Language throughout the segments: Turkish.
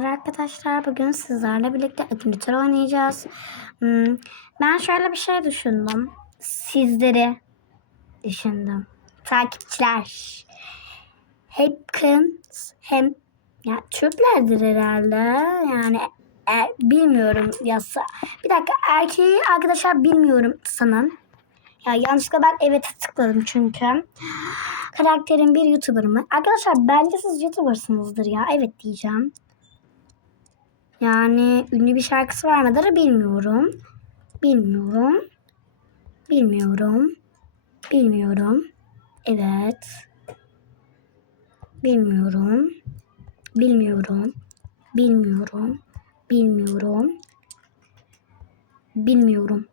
Selamlar arkadaşlar. Bugün sizlerle birlikte Akinator oynayacağız. Hmm, Ben şöyle bir şey düşündüm. Sizleri düşündüm. Takipçiler. Hep kız hem ya Türklerdir herhalde. Yani e, bilmiyorum yasa. Bir dakika erkeği arkadaşlar bilmiyorum sanın. Ya yanlışlıkla ben evet tıkladım çünkü. Karakterin bir YouTuber mı? Arkadaşlar bence siz YouTuber'sınızdır ya. Evet diyeceğim. Yani ünlü bir şarkısı var mıdır bilmiyorum. Bilmiyorum. Bilmiyorum. Bilmiyorum. Evet. Bilmiyorum. Bilmiyorum. Bilmiyorum. Bilmiyorum. Bilmiyorum.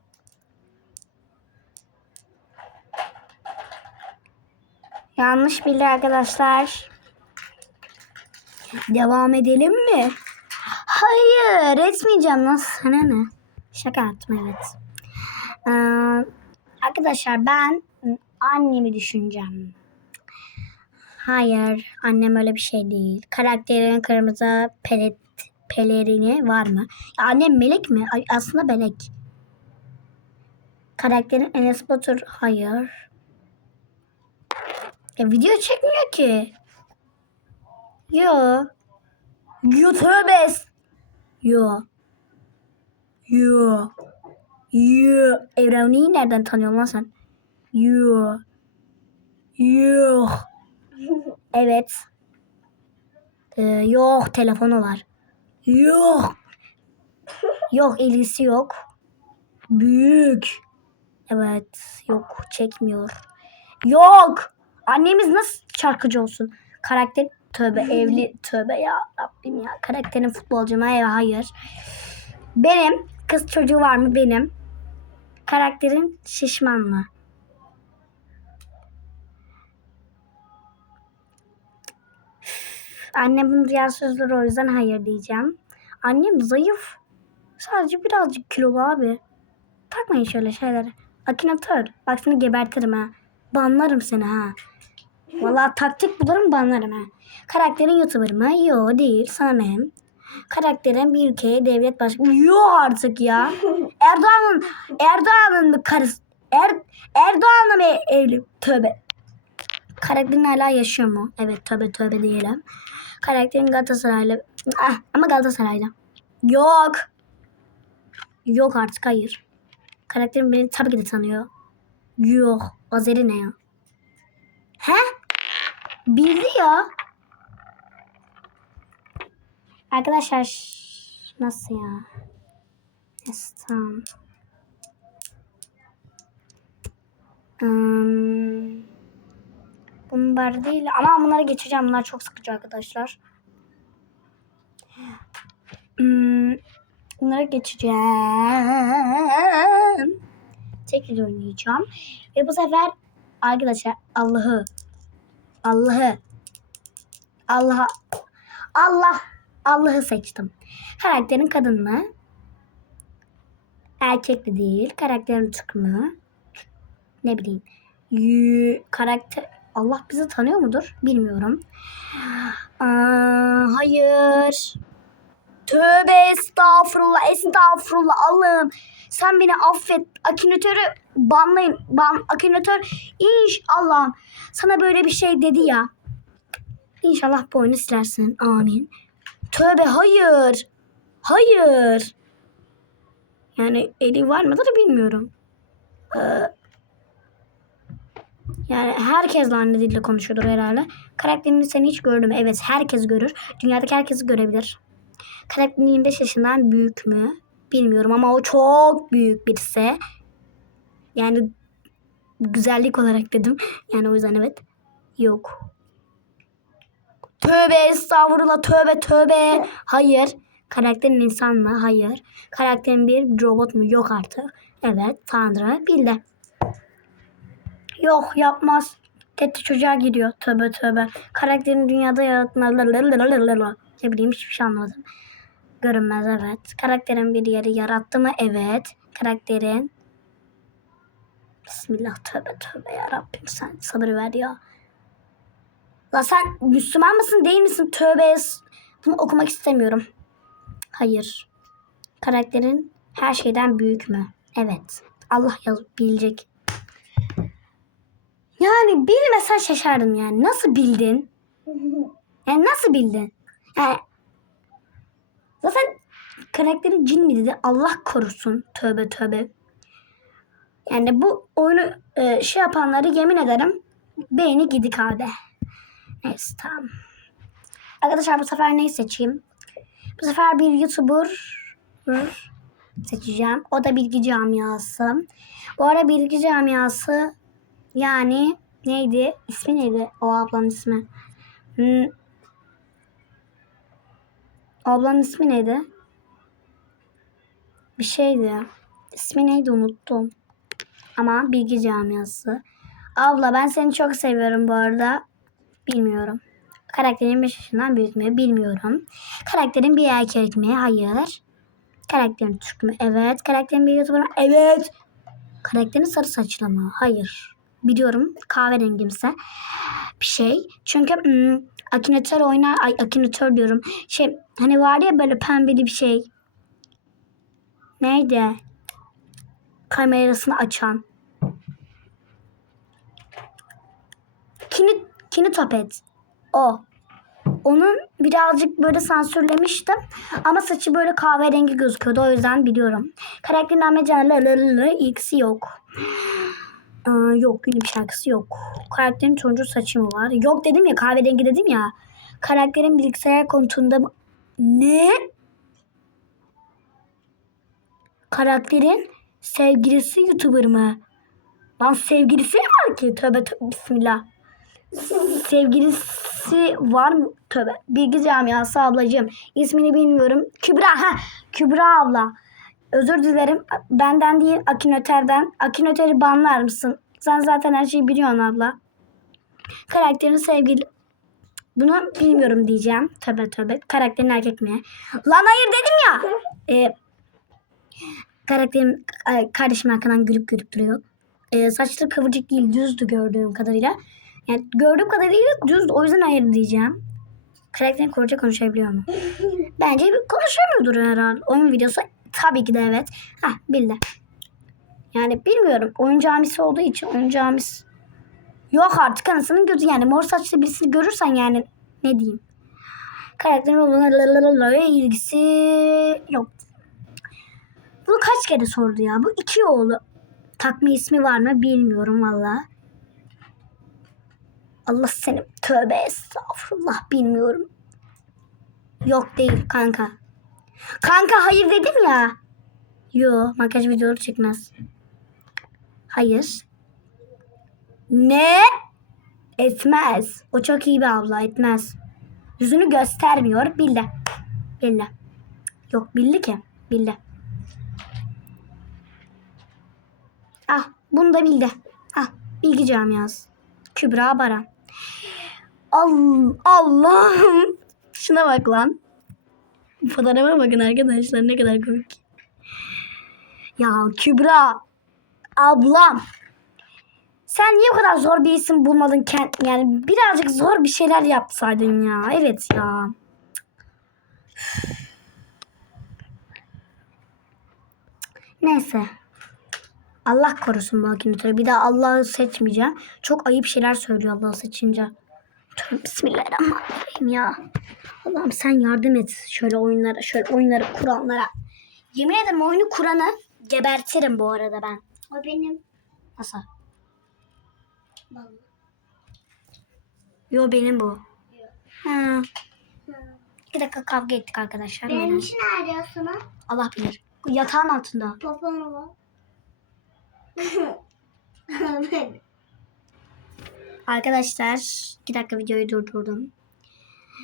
Yanlış bildi arkadaşlar. Devam edelim mi? Hayır etmeyeceğim. Nasıl sana ne? Şaka yaptım evet. Ee, arkadaşlar ben annemi düşüneceğim. Hayır annem öyle bir şey değil. Karakterin kırmızı pelet, pelerini var mı? Ya annem melek mi? Aslında melek. Karakterin Enes Batur hayır. E video çekmiyor ki. Yo. Yo tövbe. Yo. Yo. Yo. Evreni'yi nereden tanıyorsun lan sen? Yo. Yo. Evet. Ee, yok telefonu var. Yok. Yok ilgisi yok. Büyük. Evet. Yok çekmiyor. Yok. Annemiz nasıl şarkıcı olsun? Karakter tövbe evli tövbe ya Rabbim ya. Karakterin futbolcu mu? Hayır, hayır. Benim kız çocuğu var mı? Benim. Karakterin şişman mı? Annemin diğer sözleri o yüzden hayır diyeceğim. Annem zayıf. Sadece birazcık kilolu abi. Takmayın şöyle şeyleri. Akinatör. Bak seni gebertirim ha. Banlarım seni ha. Vallahi taktik bulurum banlarım ha. Karakterin YouTuber mı? Yo değil. Sana ne? Karakterin bir ülkeye devlet başkanı. Yo artık ya. Erdoğan'ın Erdoğan'ın mı karısı? Er, Erdoğan'la mı evli? Tövbe. Karakterin hala yaşıyor mu? Evet tövbe tövbe diyelim. Karakterin Galatasaraylı. Ah, ama Galatasaraylı. Yok. Yok artık hayır. Karakterim beni tabii ki de tanıyor. Yok. Azeri ne ya? He? Bildi ya. Arkadaşlar nasıl ya? Neyse tamam. Hmm, bunlar değil ama bunları geçeceğim. Bunlar çok sıkıcı arkadaşlar. Hmm, bunları geçeceğim. Tekrar oynayacağım. Ve bu sefer arkadaşlar Allah'ı Allah'ı Allah Allah Allah'ı seçtim. Karakterin kadın mı? Erkek mi değil? Karakterin Türk mü? Ne bileyim. Yü, karakter Allah bizi tanıyor mudur? Bilmiyorum. Aa, hayır. Tövbe estağfurullah estağfurullah Allah'ım. Sen beni affet. Akinatörü banlayın. Ban, akinatör inşallah sana böyle bir şey dedi ya. İnşallah bu oyunu silersin. Amin. Tövbe hayır. Hayır. Yani eli var mıdır bilmiyorum. Ee, yani herkes anne dille konuşuyordur herhalde. Karakterini seni hiç gördüm. Evet herkes görür. Dünyadaki herkesi görebilir. Karakterin 25 yaşından büyük mü? Bilmiyorum ama o çok büyük birisi. Yani güzellik olarak dedim. Yani o yüzden evet. Yok. Tövbe estağfurullah tövbe tövbe. Hayır. Karakterin insan mı? Hayır. Karakterin bir robot mu? Yok artık. Evet. Tanrı bildi. Yok yapmaz. Tete çocuğa giriyor. Tövbe tövbe. Karakterin dünyada yaratma. Ne bileyim hiçbir şey anlamadım. Görünmez evet. Karakterin bir yeri yarattı mı? Evet. Karakterin Bismillah tövbe tövbe ya Rabbim sen sabır ver ya. La sen Müslüman mısın değil misin? Tövbe. Bunu okumak istemiyorum. Hayır. Karakterin her şeyden büyük mü? Evet. Allah yaz bilecek. Yani bilmesen şaşardım yani. Nasıl bildin? Yani nasıl bildin? Yani zaten karakterin cin mi dedi? Allah korusun. Tövbe tövbe. Yani bu oyunu e, şey yapanları yemin ederim beyni gidik abi. Neyse tamam. Arkadaşlar bu sefer neyi seçeyim? Bu sefer bir YouTuber seçeceğim. O da bilgi camiası. Bu ara bilgi camiası yani neydi? İsmi neydi? O ablanın ismi. Hmm. Ablanın ismi neydi? Bir şeydi. İsmi neydi unuttum. Ama bilgi camiası. Abla ben seni çok seviyorum bu arada. Bilmiyorum. Karakterin 5 yaşından büyük mü? Bilmiyorum. Karakterin bir erkek mi? Hayır. Karakterin Türk mü? Evet. Karakterin bir YouTuber mı? Evet. Karakterin sarı saçlı mı? Hayır. Biliyorum. Kahverengimse bir şey. Çünkü hmm, Akinator oynar. Ay Akinator diyorum. Şey hani var ya böyle pembeli bir şey. Neydi? Kamerasını açan. Kini, kini topet. O. Onun birazcık böyle sansürlemiştim. Ama saçı böyle kahverengi gözüküyordu. O yüzden biliyorum. Karakterin amacı ilgisi yok. Aa, yok yine bir şarkısı yok. Karakterin turuncu saçı mı var? Yok dedim ya kahverengi dedim ya. Karakterin bilgisayar konutunda mı? Ne? Karakterin sevgilisi YouTuber mı? Lan sevgilisi var ki? Tövbe tövbe bismillah. Sevgilisi var mı? Tövbe. Bilgi camiası ablacığım. İsmini bilmiyorum. Kübra. Ha, Kübra abla. Özür dilerim. Benden değil Akinöter'den. Akinöter'i banlar mısın? Sen zaten her şeyi biliyorsun abla. Karakterin sevgili... Bunu bilmiyorum diyeceğim. Tövbe tövbe. Karakterin erkek mi? Lan hayır dedim ya. Ee, karakterim ay, kardeşim arkadan gülüp gülüp duruyor. Ee, saçları kıvırcık değil düzdü gördüğüm kadarıyla. Yani gördüğüm kadarıyla düzdü. O yüzden hayır diyeceğim. Karakterin koruyucu konuşabiliyor mu? Bence konuşamıyordur herhalde. Oyun videosu tabii ki de evet. Hah bildi. Yani bilmiyorum. Oyun camisi olduğu için oyun camisi. Yok artık anasının gözü yani. Mor saçlı birisini görürsen yani ne diyeyim. Karakterin olduğuna ilgisi yok. Bunu kaç kere sordu ya? Bu iki oğlu. Takma ismi var mı bilmiyorum valla. Allah seni tövbe estağfurullah bilmiyorum. Yok değil kanka. Kanka hayır dedim ya. Yo makyaj videoları çekmez. Hayır. Ne? Etmez. O çok iyi bir abla etmez. Yüzünü göstermiyor. Bildi. Bildi. Yok bildi ki. Bildi. Ah bunu da bildi. Ah bilgi camiası. Kübra Baran. Allah Allah'ım. Şuna bak lan. Fotoğrafa bakın arkadaşlar ne kadar komik. Ya Kübra ablam sen niye bu kadar zor bir isim bulmadın kent yani birazcık zor bir şeyler yapsaydın ya. Evet ya. Neyse. Allah korusun bu makinatörü. Bir daha Allah'ı seçmeyeceğim. Çok ayıp şeyler söylüyor Allah'ı seçince. Bismillahirrahmanirrahim ya. Allah'ım sen yardım et şöyle oyunlara, şöyle oyunları kuranlara. Yemin ederim oyunu kuranı gebertirim bu arada ben. O benim. Nasıl? Vallahi. Yo benim bu. Yok. Ha. İki dakika kavga ettik arkadaşlar. Benim için arıyorsun ha? Allah bilir. Yatağın altında. Poponu var. Arkadaşlar iki dakika videoyu durdurdum.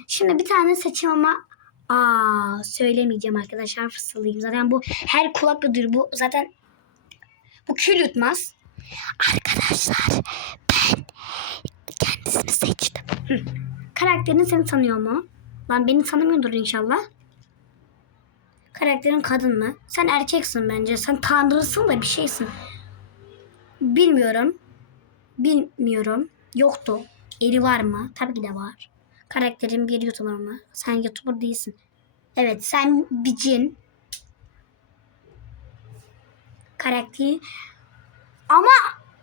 Şimdi bir tane seçim ama aa söylemeyeceğim arkadaşlar fısıldayayım. Zaten bu her kulaklıdır bu zaten bu kül yutmaz. Arkadaşlar ben kendisini seçtim. Karakterin seni tanıyor mu? Lan beni tanımıyordur inşallah. Karakterin kadın mı? Sen erkeksin bence. Sen tanrısın da bir şeysin. Bilmiyorum. Bilmiyorum. Yoktu. Eli var mı? Tabii ki de var. Karakterin bir YouTuber mı? Sen YouTuber değilsin. Evet sen bir cin. Karakteri. Ama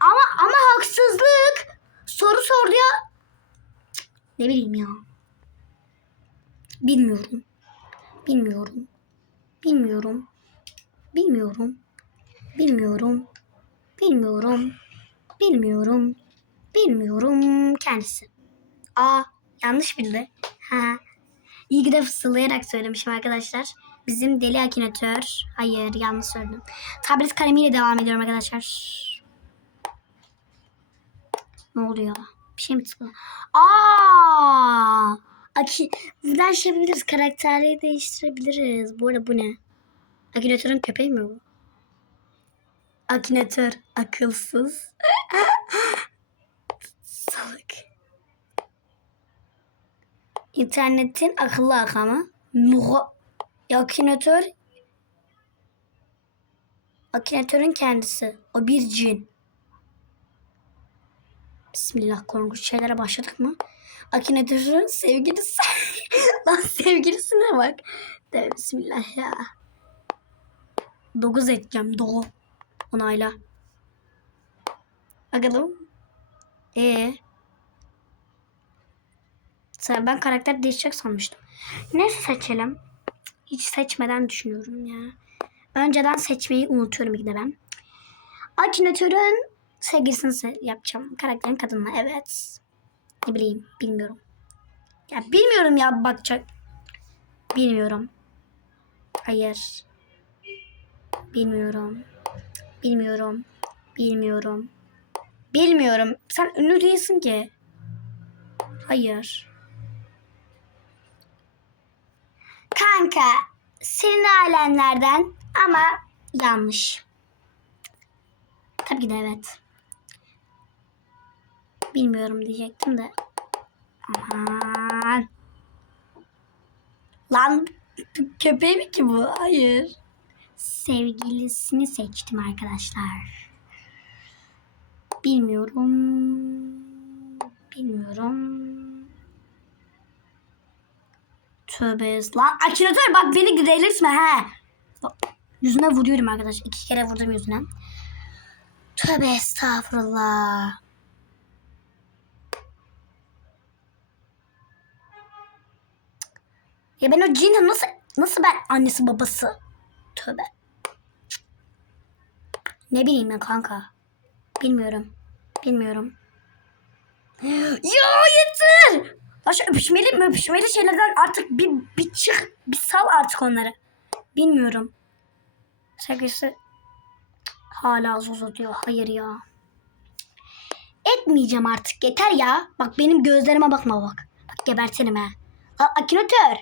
ama ama haksızlık. Soru sordu ya. Ne bileyim ya. Bilmiyorum. Bilmiyorum. Bilmiyorum. Bilmiyorum. Bilmiyorum. Bilmiyorum. Bilmiyorum. Bilmiyorum kendisi. Aa yanlış bildi. Ha. İyi ki de fısıldayarak söylemişim arkadaşlar. Bizim deli akinatör. Hayır yanlış söyledim. Tablet kalemiyle devam ediyorum arkadaşlar. Ne oluyor? Bir şey mi tıklıyor? Aa! Aki, buradan şey yapabiliriz. Karakterleri değiştirebiliriz. Bu arada bu ne? Akinatörün köpeği mi bu? Akinatör akılsız. Salak. İnternetin akıllı rakamı. Muha... Akinatör Akinatörün kendisi. O bir cin. Bismillah korkunç şeylere başladık mı? Akinatörün sevgilisi. Lan sevgilisine bak. De bismillah ya. Dokuz edeceğim. Doğu. Onayla. Bakalım. Ee. Ben karakter değişecek sanmıştım. Ne seçelim? Hiç seçmeden düşünüyorum ya. Önceden seçmeyi unutuyorum bir de ben. Akinatörün sevgilisini se- yapacağım. Karakterin kadınla evet. Ne bileyim bilmiyorum. Ya bilmiyorum ya bakacak. Bilmiyorum. Hayır. Bilmiyorum. Bilmiyorum. Bilmiyorum. Bilmiyorum. Sen ünlü değilsin ki. Hayır. Kanka, senin ailenlerden ama yanlış. Tabii ki de evet. Bilmiyorum diyecektim de. Aman. Lan köpeği mi ki bu? Hayır. Sevgilisini seçtim arkadaşlar. Bilmiyorum. Bilmiyorum. Tövbe lan akinatör bak beni delirtme he. Yüzüne vuruyorum arkadaş. İki kere vurdum yüzüne. Tövbe estağfurullah. Ya ben o cin nasıl nasıl ben annesi babası? Tövbe. Ne bileyim ben kanka. Bilmiyorum. Bilmiyorum. Ya yeter! Şu öpüşmeli öpüşmeli şeylerden artık bir, bir çık. Bir sal artık onları. Bilmiyorum. Sevgilisi hala zozo diyor. Hayır ya. Etmeyeceğim artık. Yeter ya. Bak benim gözlerime bakma bak. Bak gebertelim ha. Akinatör.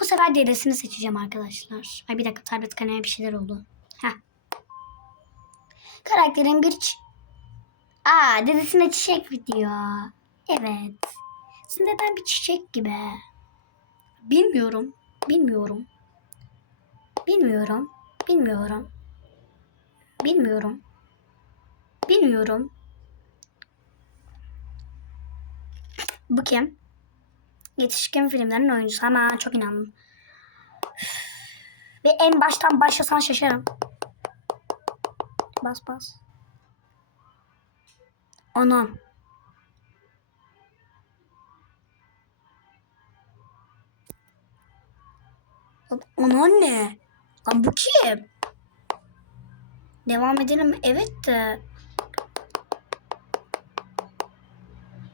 Bu sefer dedesini seçeceğim arkadaşlar. Ay bir dakika tablet kanaya bir şeyler oldu. Karakterin bir... Aa dedesine çiçek diyor. Evet. Sen neden bir çiçek gibi? Bilmiyorum. Bilmiyorum. Bilmiyorum. Bilmiyorum. Bilmiyorum. Bilmiyorum. Bu kim? Yetişkin filmlerin oyuncusu. Hemen çok inandım. Ve en baştan başlasan şaşarım. Bas bas. Anam. Anan ne? Lan bu kim? Devam edelim? Evet de.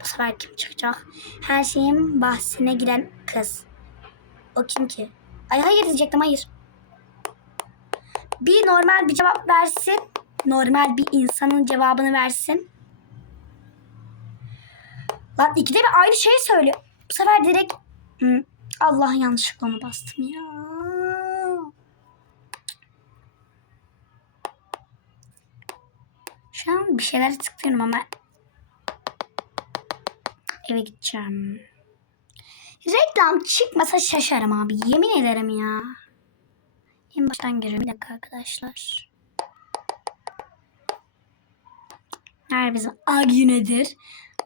Bu sefer kim çıkacak? Her şeyin bahsine giren kız. O kim ki? Ay hayır diyecektim hayır. Bir normal bir cevap versin. Normal bir insanın cevabını versin. Lan ikide bir aynı şeyi söylüyor. Bu sefer direkt Allah yanlışlıkla onu bastım ya. Şu an bir şeyler tıklıyorum ama eve gideceğim. Reklam çıkmasa şaşarım abi. Yemin ederim ya. En baştan giriyorum. Bir dakika arkadaşlar. Nerede bizim Agi nedir?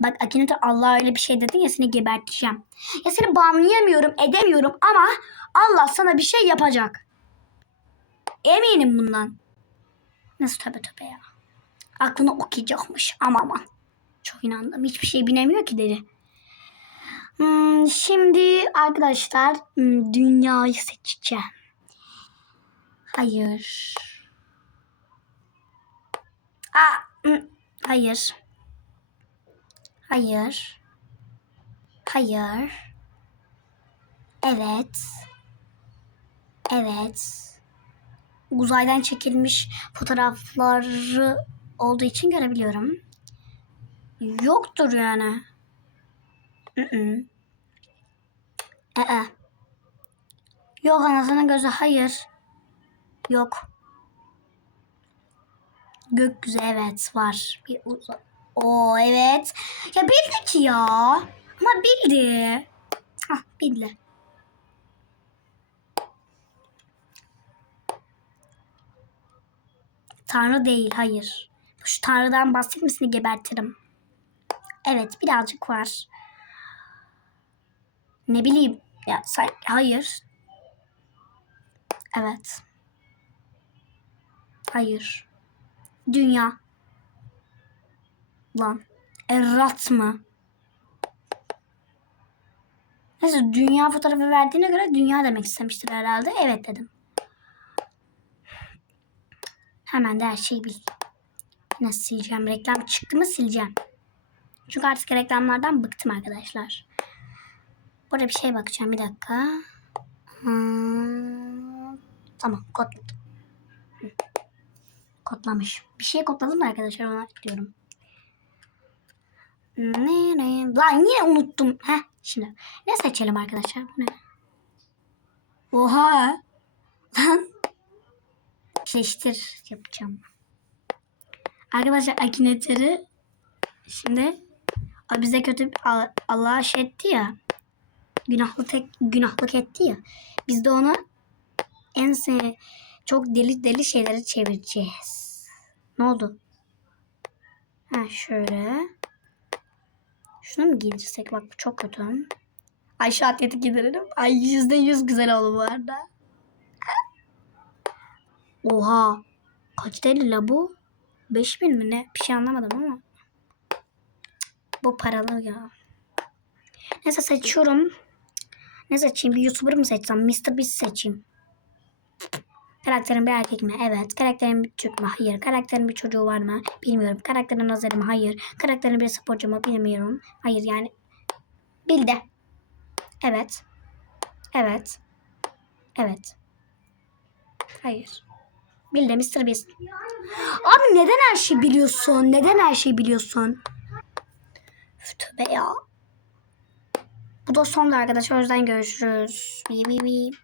Bak Akinator Allah öyle bir şey dedin ya seni geberteceğim. Ya seni banlayamıyorum edemiyorum ama Allah sana bir şey yapacak. Eminim bundan. Nasıl tövbe tövbe ya. Aklını okuyacakmış ama aman. Çok inandım. Hiçbir şey bilemiyor ki deli. Hmm, şimdi arkadaşlar hmm, dünyayı seçeceğim. Hayır. Aa, hmm, hayır. Hayır. Hayır. Evet. Evet. Uzaydan çekilmiş fotoğrafları olduğu için görebiliyorum. Yoktur yani. Ee. Yok anasının gözü hayır. Yok. Gökyüzü evet var. Bir uzay. Oo evet. Ya bildi ki ya. Ama bildi. Hah bildi. Tanrı değil hayır. Şu Tanrı'dan bahsetmesini gebertirim. Evet birazcık var. Ne bileyim. Ya sen, hayır. Evet. Hayır. Dünya. Lan. Erat mı? Neyse dünya fotoğrafı verdiğine göre dünya demek istemiştir herhalde. Evet dedim. Hemen de her şeyi bil. Nasıl sileceğim? Reklam çıktı mı sileceğim. Çünkü artık reklamlardan bıktım arkadaşlar. Burada bir şey bakacağım bir dakika. Hmm, tamam kodladım. Kodlamış. Bir şey kodladım da arkadaşlar ona ekliyorum. Ne ne? Lan yine unuttum. Heh şimdi. Ne seçelim arkadaşlar? Ne? Oha. Lan. Seçtir yapacağım. Arkadaşlar Akinator'ı şimdi bize kötü Al- Allah'a şey etti ya. Günahlı tek günahlık etti ya. Biz de onu en se çok deli deli şeyleri çevireceğiz. Ne oldu? Ha şöyle. Şunu mu giydirsek? Bak bu çok kötü. Ayşe atleti giydiririm. Ay yüzde yüz güzel oldu bu arada. Oha. Kaç TL la bu? 5000 mi ne? Bir şey anlamadım ama. Bu paralı ya. Neyse seçiyorum. Ne seçeyim? Bir YouTuber mı seçsem? Mr. Beast seçeyim. Karakterin bir erkek mi? Evet. Karakterin bir Türk mü? Hayır. Karakterin bir çocuğu var mı? Bilmiyorum. Karakterin nazarı mı? Hayır. Karakterin bir sporcu mu? Bilmiyorum. Hayır yani. Bildi. Evet. Evet. Evet. Hayır. Bildi Mr. Beast. Abi neden her şeyi biliyorsun? Neden her şeyi biliyorsun? Üf, tövbe ya. Bu da sondu arkadaşlar. O yüzden görüşürüz. Bye bye bye.